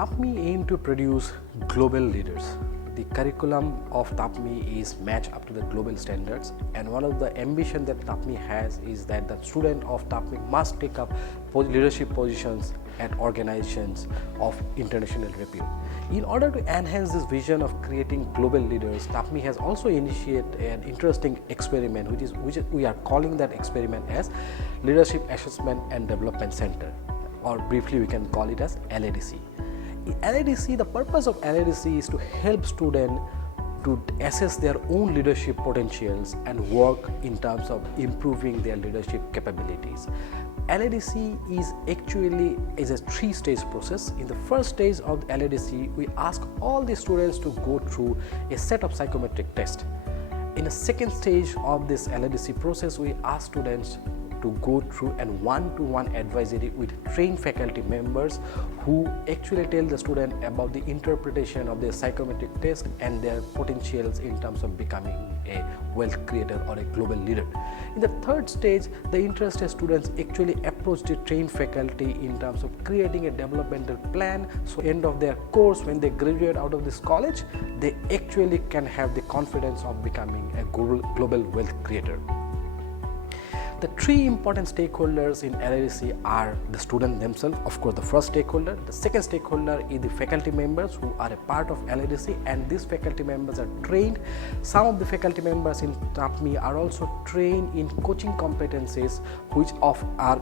TAPME aim to produce global leaders. The curriculum of TAPME is matched up to the global standards, and one of the ambition that TAPME has is that the student of TAPME must take up leadership positions at organizations of international repute. In order to enhance this vision of creating global leaders, TAPME has also initiated an interesting experiment, which we are calling that experiment as Leadership Assessment and Development Center, or briefly we can call it as LADC. In LADC, the purpose of LADC is to help students to assess their own leadership potentials and work in terms of improving their leadership capabilities. LADC is a three-stage process. In the first stage of LADC, we ask all the students to go through a set of psychometric tests. In the second stage of this LADC process, we ask students to go through a one-to-one advisory with trained faculty members who actually tell the student about the interpretation of their psychometric test and their potentials in terms of becoming a wealth creator or a global leader. In the third stage, the interested students actually approach the trained faculty in terms of creating a developmental plan, so end of their course, when they graduate out of this college, they actually can have the confidence of becoming a global wealth creator. The three important stakeholders in LADC are the student themselves, of course the first stakeholder. The second stakeholder is the faculty members who are a part of LADC, and these faculty members are trained. Some of the faculty members in TAPME are also trained in coaching competencies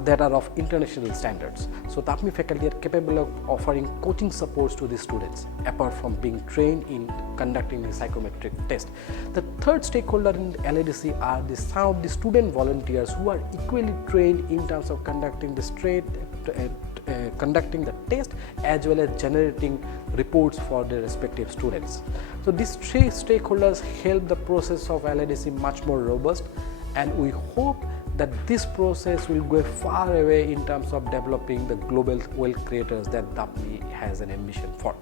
that are of international standards. So TAPME faculty are capable of offering coaching supports to the students apart from being trained in conducting the psychometric test. The third stakeholder in LADC are some of the student volunteers who are equally trained in terms of conducting the test as well as generating reports for their respective students. So these three stakeholders help the process of LADC much more robust, and we hope that this process will go far away in terms of developing the global wealth creators that TAPME has an ambition for.